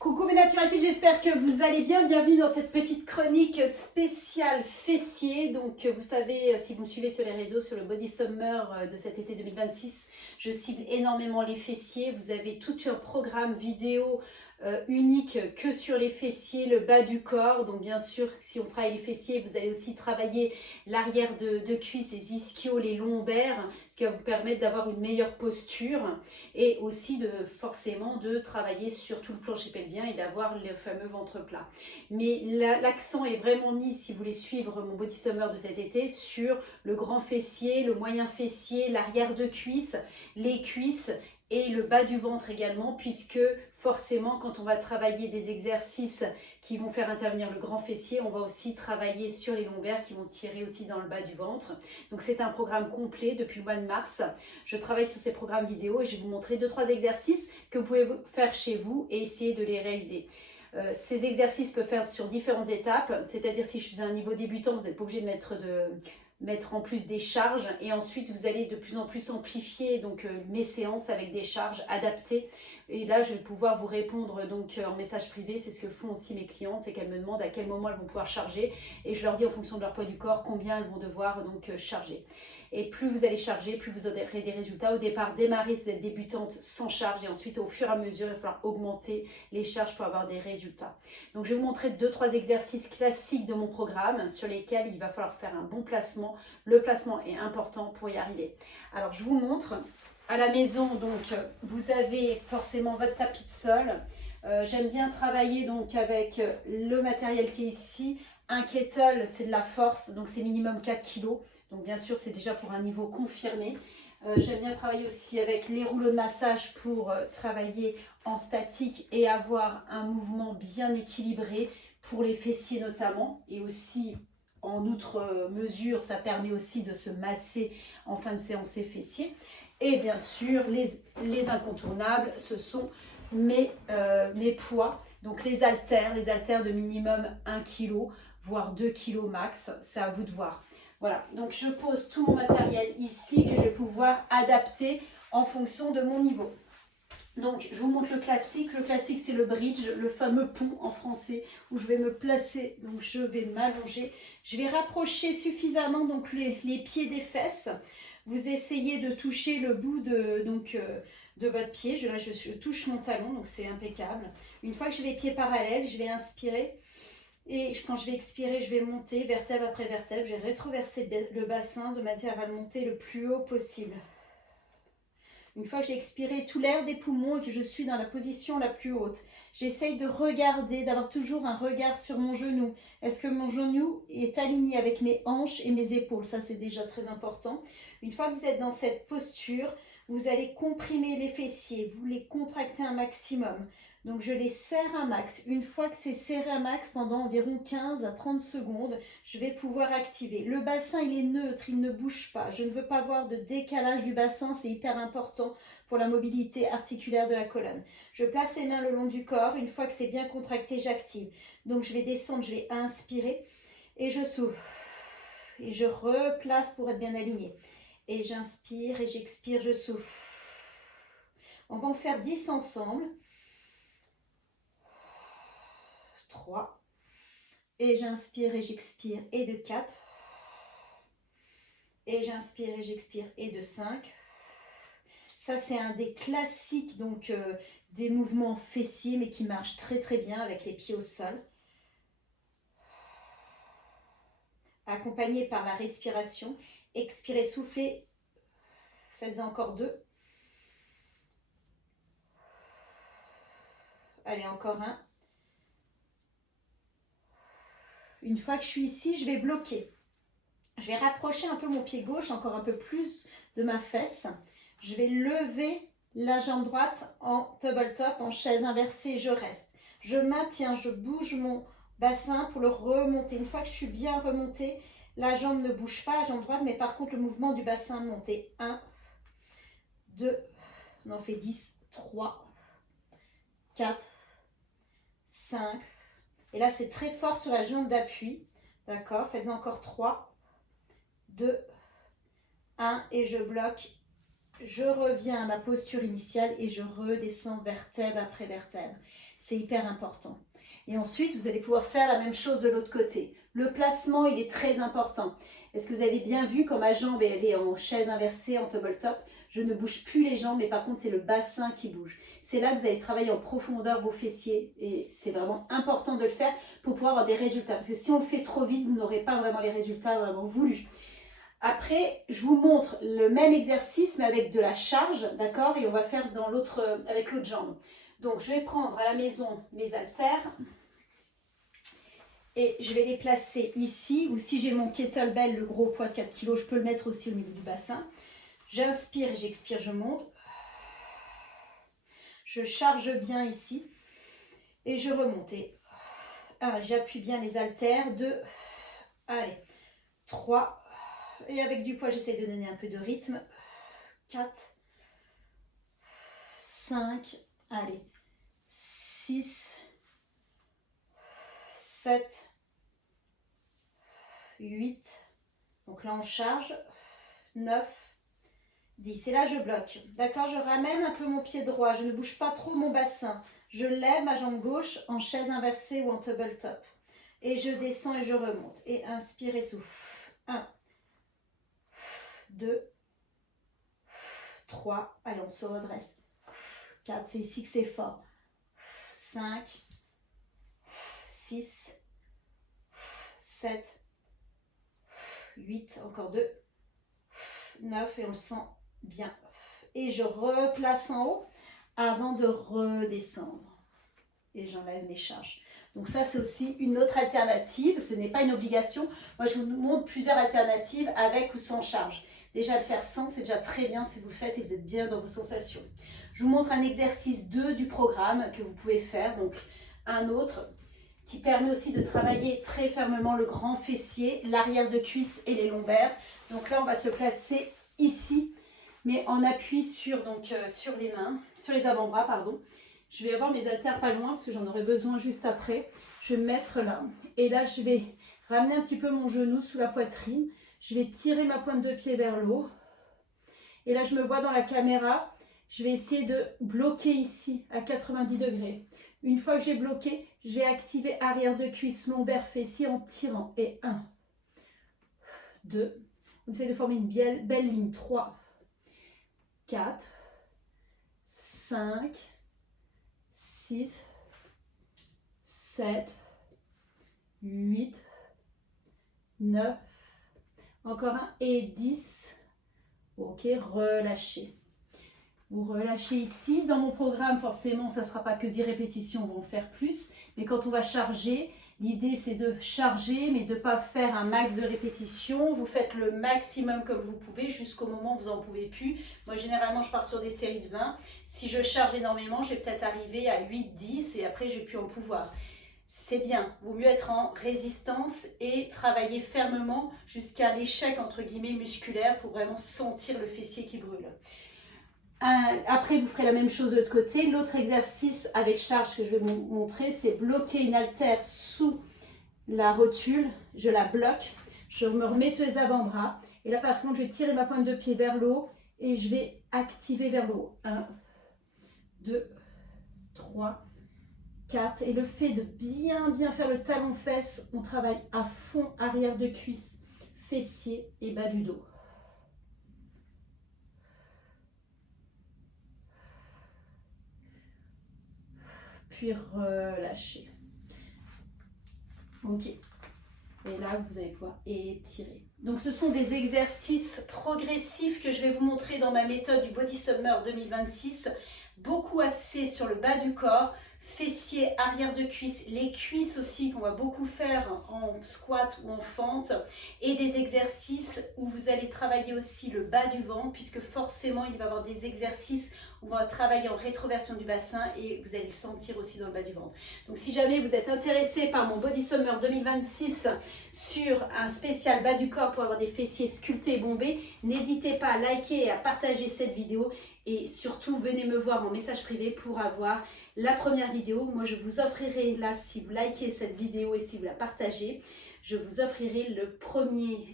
Coucou mes Natural Fit, j'espère que vous allez bien. Bienvenue dans cette petite chronique spéciale fessier. Donc vous savez, si vous me suivez sur les réseaux, sur le Body Summer de cet été 2026, je cible énormément les fessiers. Vous avez tout un programme vidéo unique que sur les fessiers, le bas du corps. Donc bien sûr, si on travaille les fessiers, vous allez aussi travailler l'arrière de cuisse, les ischios, les lombaires, ce qui va vous permettre d'avoir une meilleure posture et aussi forcément de travailler sur tout le plancher pelvien et d'avoir le fameux ventre plat. Mais l'accent est vraiment mis, si vous voulez suivre mon Body Summer de cet été, sur le grand fessier, le moyen fessier, l'arrière de cuisse, les cuisses et le bas du ventre également, puisque forcément quand on va travailler des exercices qui vont faire intervenir le grand fessier, on va aussi travailler sur les lombaires qui vont tirer aussi dans le bas du ventre. Donc c'est un programme complet depuis le mois de mars. Je travaille sur ces programmes vidéo et je vais vous montrer 2-3 exercices que vous pouvez faire chez vous et essayer de les réaliser. Ces exercices peuvent faire sur différentes étapes, c'est-à-dire si je suis à un niveau débutant, vous n'êtes pas obligé de mettre en plus des charges, et ensuite vous allez de plus en plus amplifier donc mes séances avec des charges adaptées, et là je vais pouvoir vous répondre donc en message privé. C'est ce que font aussi mes clientes, c'est qu'elles me demandent à quel moment elles vont pouvoir charger, et je leur dis en fonction de leur poids du corps combien elles vont devoir donc charger. Et plus vous allez charger, plus vous aurez des résultats. Au départ, démarrez si vous êtes débutante sans charge, et ensuite au fur et à mesure il va falloir augmenter les charges pour avoir des résultats. Donc je vais vous montrer 2-3 exercices classiques de mon programme sur lesquels il va falloir faire un bon placement. Le placement est important pour y arriver. Alors je vous montre. À la maison, donc vous avez forcément votre tapis de sol. J'aime bien travailler donc avec le matériel qui est ici. Un kettle, c'est de la force, donc c'est minimum 4 kg. Donc bien sûr, c'est déjà pour un niveau confirmé. J'aime bien travailler aussi avec les rouleaux de massage pour travailler en statique et avoir un mouvement bien équilibré pour les fessiers notamment. Et aussi, en outre mesure, ça permet aussi de se masser en fin de séance ces fessiers. Et bien sûr, les incontournables, ce sont mes poids. Donc les haltères de minimum 1 kg, voire 2 kg max, c'est à vous de voir. Voilà, donc je pose tout mon matériel ici que je vais pouvoir adapter en fonction de mon niveau. Donc je vous montre le classique. Le classique, c'est le bridge, le fameux pont en français, où je vais me placer. Donc je vais m'allonger. Je vais rapprocher suffisamment donc les pieds des fesses. Vous essayez de toucher le bout de votre pied. Je touche mon talon, donc c'est impeccable. Une fois que j'ai les pieds parallèles, je vais inspirer. Et quand je vais expirer, je vais monter vertèbre après vertèbre. Je vais rétroverser le bassin de manière à le monter le plus haut possible. Une fois que j'ai expiré tout l'air des poumons et que je suis dans la position la plus haute, j'essaye de regarder, d'avoir toujours un regard sur mon genou. Est-ce que mon genou est aligné avec mes hanches et mes épaules? Ça, c'est déjà très important. Une fois que vous êtes dans cette posture, vous allez comprimer les fessiers, vous les contractez un maximum. Donc je les serre un max. Une fois que c'est serré un max, pendant environ 15 à 30 secondes, je vais pouvoir activer. Le bassin, il est neutre, il ne bouge pas. Je ne veux pas avoir de décalage du bassin, c'est hyper important pour la mobilité articulaire de la colonne. Je place les mains le long du corps. Une fois que c'est bien contracté, j'active. Donc je vais descendre, je vais inspirer et je souffle. Et je replace pour être bien aligné. Et j'inspire et j'expire, je souffle. On va en faire 10 ensemble. 3, et j'inspire et j'expire, et de 4, et j'inspire et j'expire, et de 5. Ça, c'est un des classiques donc des mouvements fessiers, mais qui marche très très bien avec les pieds au sol, accompagné par la respiration. Expirez, soufflez, faites-en encore 2. Allez, encore 1. Une fois que je suis ici, je vais bloquer. Je vais rapprocher un peu mon pied gauche, encore un peu plus de ma fesse. Je vais lever la jambe droite en tabletop, en chaise inversée, je reste. Je maintiens, je bouge mon bassin pour le remonter. Une fois que je suis bien remontée, la jambe ne bouge pas, la jambe droite, mais par contre le mouvement du bassin monte. 1, 2, on en fait 10, 3, 4, 5. Et là, c'est très fort sur la jambe d'appui. D'accord, faites encore 3, 2, 1, et je bloque je reviens à ma posture initiale et je redescends vertèbre après vertèbre. C'est hyper important. Et ensuite, vous allez pouvoir faire la même chose de l'autre côté. Le placement, il est très important. Est-ce que vous avez bien vu quand ma jambe elle est en chaise inversée, en tabletop? Je ne bouge plus les jambes, mais par contre, c'est le bassin qui bouge. C'est là que vous allez travailler en profondeur vos fessiers. Et c'est vraiment important de le faire pour pouvoir avoir des résultats. Parce que si on le fait trop vite, vous n'aurez pas vraiment les résultats vraiment voulus. Après, je vous montre le même exercice, mais avec de la charge, d'accord? Et on va faire dans avec l'autre jambe. Donc, je vais prendre à la maison mes haltères et je vais les placer ici, ou si j'ai mon kettlebell, le gros poids de 4 kg, je peux le mettre aussi au niveau du bassin. J'inspire et j'expire, je monte. Je charge bien ici et je remonte. Et 1, j'appuie bien les haltères. 2, allez, 3, et avec du poids, j'essaie de donner un peu de rythme. 4, 5, allez, 6, 7, 8, donc là on charge, 9, 10, et là je bloque, d'accord, je ramène un peu mon pied droit, je ne bouge pas trop mon bassin, je lève ma jambe gauche en chaise inversée ou en tabletop, et je descends et je remonte, et inspire et souffle, 1, 2, 3, allez on se redresse, 4, c'est ici que c'est fort, 5, 6, 7, 8, encore 2, 9, et on le sent bien. Et je replace en haut avant de redescendre. Et j'enlève mes charges. Donc ça, c'est aussi une autre alternative. Ce n'est pas une obligation. Moi, je vous montre plusieurs alternatives avec ou sans charge. Déjà, le faire sans, c'est déjà très bien si vous le faites et vous êtes bien dans vos sensations. Je vous montre un exercice 2 du programme que vous pouvez faire. Donc, un autre qui permet aussi de travailler très fermement le grand fessier, l'arrière de cuisse et les lombaires. Donc là, on va se placer ici, mais en appui sur les mains, sur les avant-bras, pardon. Je vais avoir mes haltères pas loin parce que j'en aurai besoin juste après. Je vais me mettre là. Et là, je vais ramener un petit peu mon genou sous la poitrine. Je vais tirer ma pointe de pied vers le haut. Et là, je me vois dans la caméra. Je vais essayer de bloquer ici à 90 degrés. Une fois que j'ai bloqué, je vais activer arrière de cuisse, lombaire, fessier en tirant. Et 1, 2, on essaie de former une belle ligne. 3, 4, 5, 6, 7, 8, 9, encore un et 10. Ok, relâchez. Vous relâchez ici. Dans mon programme, forcément, ça ne sera pas que 10 répétitions, on va en faire plus. Mais quand on va charger, l'idée c'est de charger, mais de ne pas faire un max de répétitions. Vous faites le maximum comme vous pouvez jusqu'au moment où vous n'en pouvez plus. Moi, généralement, je pars sur des séries de 20. Si je charge énormément, je vais peut-être arriver à 8, 10 et après, je ne vais plus en pouvoir. C'est bien, vaut mieux être en résistance et travailler fermement jusqu'à l'échec entre guillemets musculaire pour vraiment sentir le fessier qui brûle. Après, vous ferez la même chose de l'autre côté. L'autre exercice avec charge que je vais vous montrer, c'est bloquer une haltère sous la rotule. Je la bloque, je me remets sur les avant-bras. Et là, par contre, je vais tirer ma pointe de pied vers le haut et je vais activer vers le haut. 1, 2, 3, 4. Et le fait de bien faire le talon-fesse, on travaille à fond arrière de cuisse, fessier et bas du dos. Puis relâcher. Ok. Et là, vous allez pouvoir étirer. Donc, ce sont des exercices progressifs que je vais vous montrer dans ma méthode du Body Summer 2026. Beaucoup axés sur le bas du corps, fessiers, arrière de cuisse, les cuisses aussi qu'on va beaucoup faire en squat ou en fente, et des exercices où vous allez travailler aussi le bas du ventre, puisque forcément il va y avoir des exercices où on va travailler en rétroversion du bassin et vous allez le sentir aussi dans le bas du ventre. Donc si jamais vous êtes intéressé par mon Body Summer 2026 sur un spécial bas du corps pour avoir des fessiers sculptés et bombés, n'hésitez pas à liker et à partager cette vidéo Et surtout, venez me voir en message privé pour avoir la première vidéo. Moi, je vous offrirai là, si vous likez cette vidéo et si vous la partagez, je vous offrirai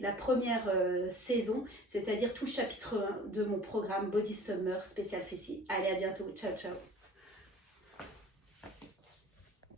la première saison, c'est-à-dire tout le chapitre 1 de mon programme Body Summer spécial fessier. Allez, à bientôt. Ciao, ciao.